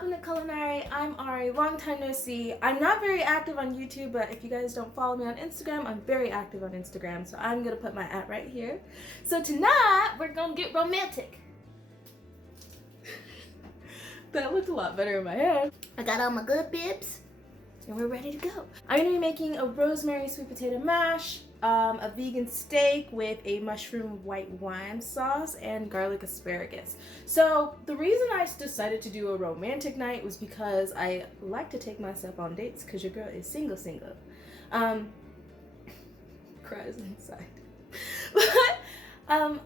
welcome to Culinari. I'm Ari, long time no see. I'm not very active on YouTube, but if you guys don't follow me on Instagram, I'm very active on Instagram, so I'm gonna put my @ right here. So tonight, we're gonna get romantic. That looked a lot better in my head. I got all my good bibs, and we're ready to go. I'm gonna be making a rosemary sweet potato mash, a vegan steak with a mushroom white wine sauce, and garlic asparagus. So the reason I decided to do a romantic night was because I like to take myself on dates because your girl is single. Cries inside. But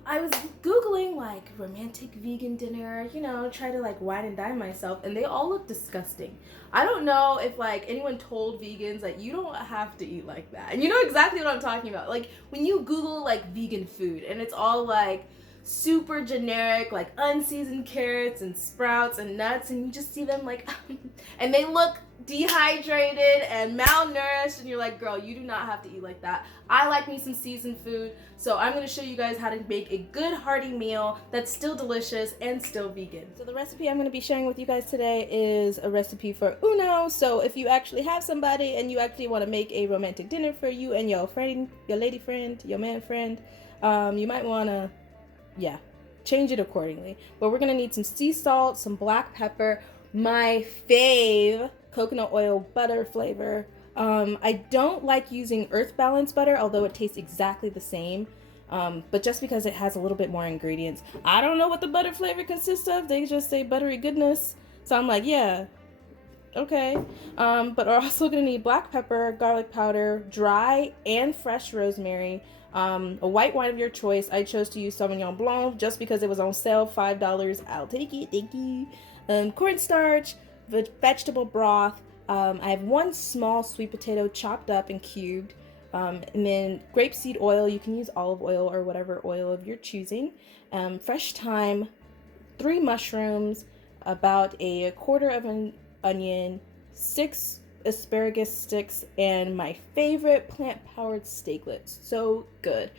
I was Googling like romantic vegan dinner, you know, try to like wine and dine myself, and they all look disgusting. I don't know if like anyone told vegans that you don't have to eat like that. And you know exactly what I'm talking about. Like when you Google like vegan food and it's all like super generic, like unseasoned carrots and sprouts and nuts, and you just see them like and they look dehydrated and malnourished, and you're like, girl, you do not have to eat like that. I like me some seasoned food, so I'm going to show you guys how to make a good hearty meal that's still delicious and still vegan. So the recipe I'm going to be sharing with you guys today is a recipe for uno. So if you actually have somebody and you actually want to make a romantic dinner for you and your friend, your lady friend, your man friend, you might want to change it accordingly. But we're gonna need some sea salt, some black pepper, my fave, coconut oil butter flavor. I don't like using earth balance butter, although it tastes exactly the same. But just because it has a little bit more ingredients. I don't know what the butter flavor consists of. They just say buttery goodness. So I'm like, yeah, okay. But we're also gonna need black pepper, garlic powder, dry and fresh rosemary, a white wine of your choice. I chose to use Sauvignon Blanc just because it was on sale, $5. I'll take it, thank you. Cornstarch, vegetable broth. I have one small sweet potato chopped up and cubed, and then grapeseed oil. You can use olive oil or whatever oil of your choosing. Fresh thyme, 3 mushrooms, about a quarter of an onion, 6 asparagus sticks, and my favorite plant-powered steaklets. So good.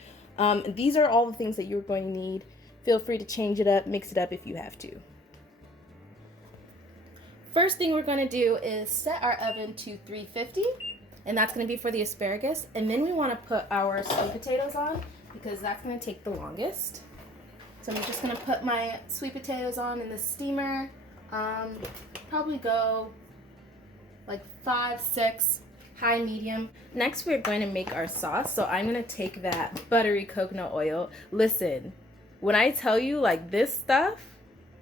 These are all the things that you're going to need. Feel free to change it up, mix it up if you have to. First thing we're going to do is set our oven to 350, and that's going to be for the asparagus. And then we want to put our sweet potatoes on because that's going to take the longest. So I'm just going to put my sweet potatoes on in the steamer. Probably go like 5, 6, high, medium. Next, we're going to make our sauce. So I'm going to take that buttery coconut oil. Listen, when I tell you like this stuff,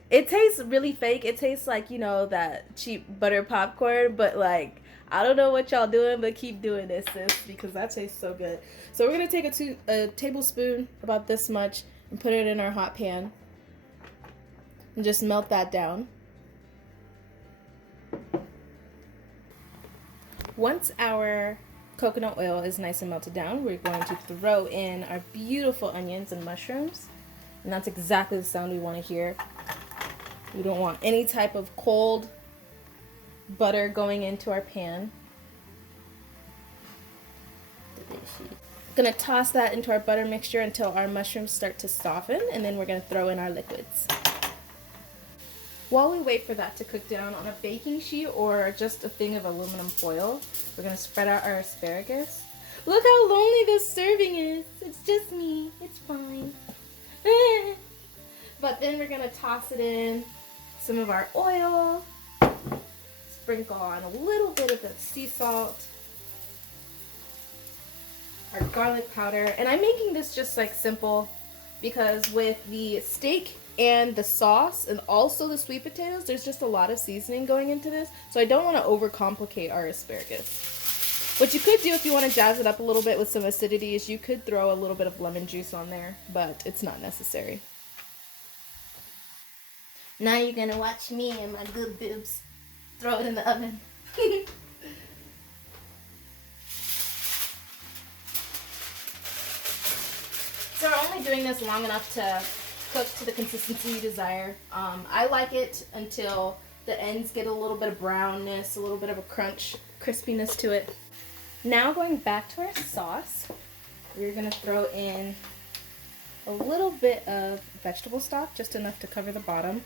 it tastes really fake. It tastes like, you know, that cheap butter popcorn, but like, I don't know what y'all doing, but keep doing this, sis, because that tastes so good. So we're going to take a tablespoon, about this much, and put it in our hot pan and just melt that down. Once our coconut oil is nice and melted down, we're going to throw in our beautiful onions and mushrooms. And that's exactly the sound we want to hear. We don't want any type of cold butter going into our pan. Gonna toss that into our butter mixture until our mushrooms start to soften, and then we're gonna throw in our liquids. While we wait for that to cook down on a baking sheet or just a thing of aluminum foil, we're gonna spread out our asparagus. Look how lonely this serving is. It's just me. It's fine. But then we're gonna toss it in some of our oil, sprinkle on a little bit of the sea salt, our garlic powder, and I'm making this just like simple because with the steak and the sauce and also the sweet potatoes, there's just a lot of seasoning going into this, so I don't want to overcomplicate our asparagus. What you could do if you want to jazz it up a little bit with some acidity is you could throw a little bit of lemon juice on there, but it's not necessary. Now you're gonna watch me and my good boobs throw it in the oven. So we're only doing this long enough to cook to the consistency you desire. I like it until the ends get a little bit of brownness, a little bit of a crunch, crispiness to it. Now going back to our sauce, we're gonna throw in a little bit of vegetable stock, just enough to cover the bottom.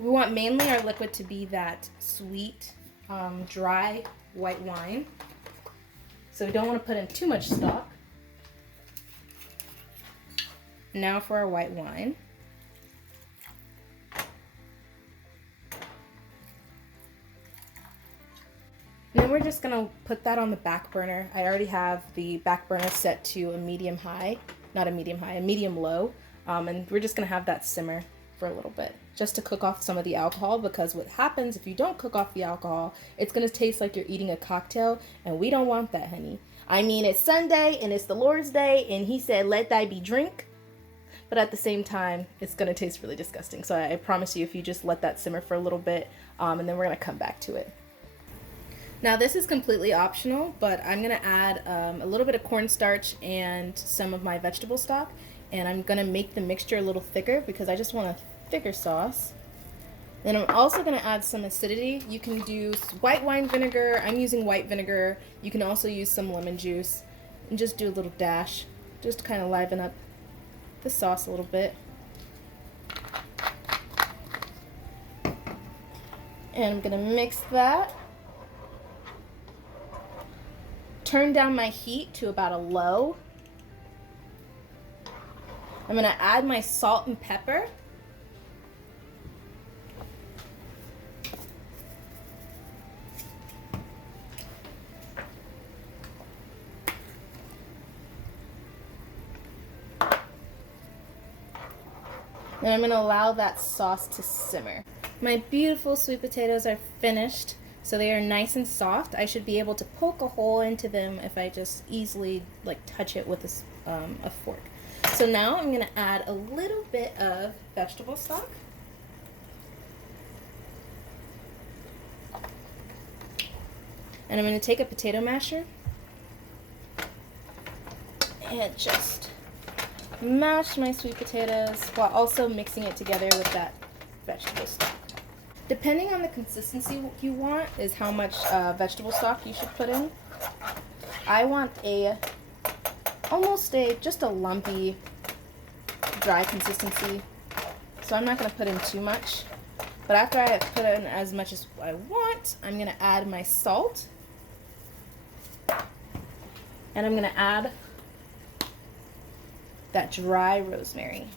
We want mainly our liquid to be that sweet, dry white wine. So we don't want to put in too much stock. Now for our white wine. And then we're just gonna put that on the back burner. I already have the back burner set to a medium high, not a medium high, a medium low. And we're just gonna have that simmer for a little bit, just to cook off some of the alcohol, because what happens if you don't cook off the alcohol, it's gonna taste like you're eating a cocktail, and we don't want that, honey. I mean, it's Sunday and it's the Lord's Day, and he said, let thy be drink. But at the same time, it's gonna taste really disgusting. So I promise you, if you just let that simmer for a little bit, and then we're gonna come back to it. Now this is completely optional, but I'm gonna add a little bit of cornstarch and some of my vegetable stock, and I'm gonna make the mixture a little thicker because I just want a thicker sauce. Then I'm also gonna add some acidity. You can do white wine vinegar. I'm using white vinegar. You can also use some lemon juice, and just do a little dash, just to kind of liven up the sauce a little bit. And I'm gonna mix that. Turn down my heat to about a low. I'm gonna add my salt and pepper. And I'm gonna allow that sauce to simmer. My beautiful sweet potatoes are finished. So they are nice and soft. I should be able to poke a hole into them if I just easily touch it with a fork. So now I'm gonna add a little bit of vegetable stock. And I'm gonna take a potato masher and just mash my sweet potatoes while also mixing it together with that vegetable stock. Depending on the consistency you want is how much vegetable stock you should put in. I want just a lumpy, dry consistency. So I'm not gonna put in too much. But after I put in as much as I want, I'm gonna add my salt. And I'm gonna add that dry rosemary.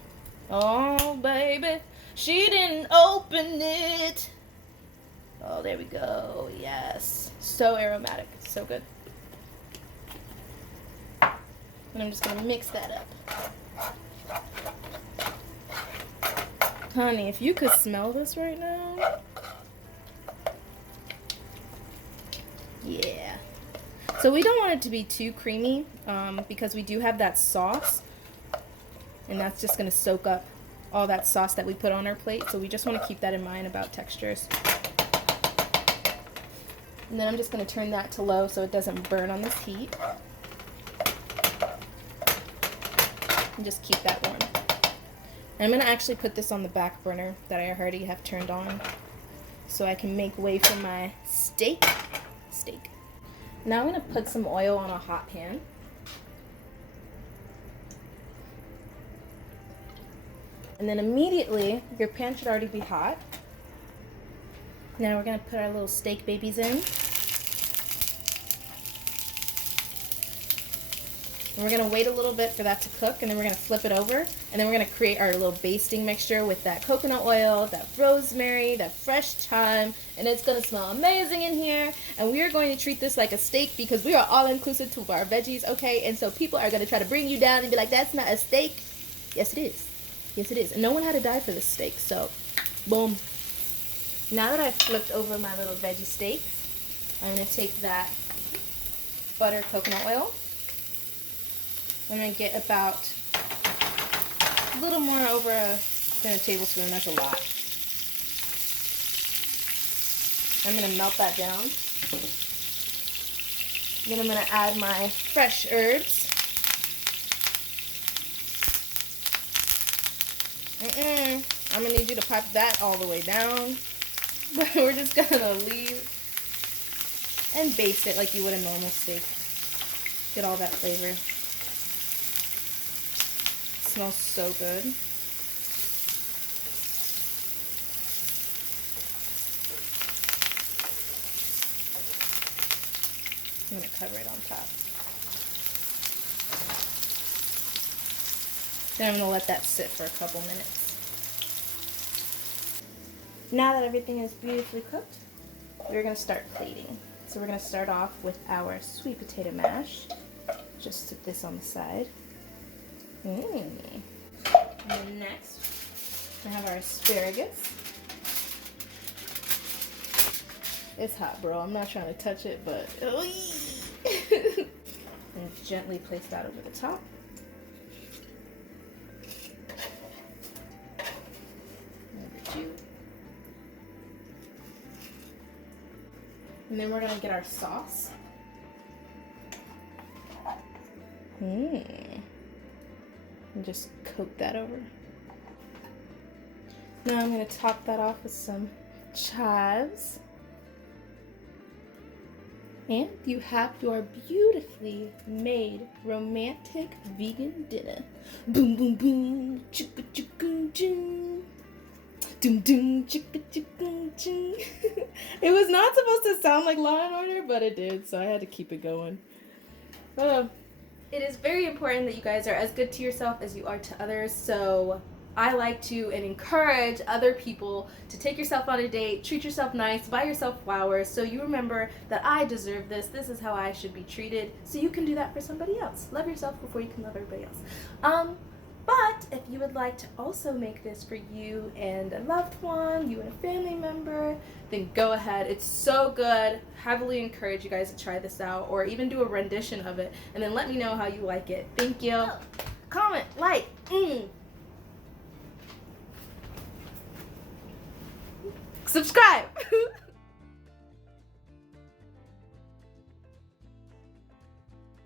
Oh, baby. She didn't open it. Oh, there we go. Yes. So aromatic. So good. And I'm just going to mix that up. Honey, if you could smell this right now. Yeah. So we don't want it to be too creamy because we do have that sauce. And that's just going to soak up all that sauce that we put on our plate, so we just want to keep that in mind about textures. And then I'm just going to turn that to low so it doesn't burn on this heat. And just keep that warm. And I'm going to actually put this on the back burner that I already have turned on so I can make way for my steak. Now I'm going to put some oil on a hot pan. And then immediately, your pan should already be hot. Now we're going to put our little steak babies in. And we're going to wait a little bit for that to cook, and then we're going to flip it over. And then we're going to create our little basting mixture with that coconut oil, that rosemary, that fresh thyme, and it's going to smell amazing in here. And we are going to treat this like a steak because we are all inclusive to our veggies, okay? And so people are going to try to bring you down and be like, that's not a steak. Yes, it is. Yes, it is. And no one had to die for this steak, so boom. Now that I've flipped over my little veggie steaks, I'm going to take that buttered coconut oil. I'm going to get about a little more over than a tablespoon. That's a lot. I'm going to melt that down. Then I'm going to add my fresh herbs. I'm going to need you to pipe that all the way down. But we're just going to leave and baste it like you would a normal steak. Get all that flavor. It smells so good. I'm gonna cover it on top. Then I'm gonna let that sit for a couple minutes. Now that everything is beautifully cooked, we're gonna start plating. So we're gonna start off with our sweet potato mash. Just sit this on the side. And then next, we have our asparagus. It's hot, bro. I'm not trying to touch it, but and gently place that over the top. Number 2. And then we're gonna get our sauce. And just coat that over. Now I'm gonna top that off with some chives. And you have your beautifully made romantic vegan dinner. Boom, boom, boom, chicka, chicka, ching. Doom, doom, chicka, chicka, ching. It was not supposed to sound like Law and Order, but it did, so I had to keep it going. It is very important that you guys are as good to yourself as you are to others, so I like to and encourage other people to take yourself on a date, treat yourself nice, buy yourself flowers, so you remember that I deserve this. This is how I should be treated, so you can do that for somebody else. Love yourself before you can love everybody else. But if you would like to also make this for you and a loved one, you and a family member, then go ahead. It's so good. Heavily encourage you guys to try this out or even do a rendition of it, and then let me know how you like it. Thank you. Comment, like, subscribe.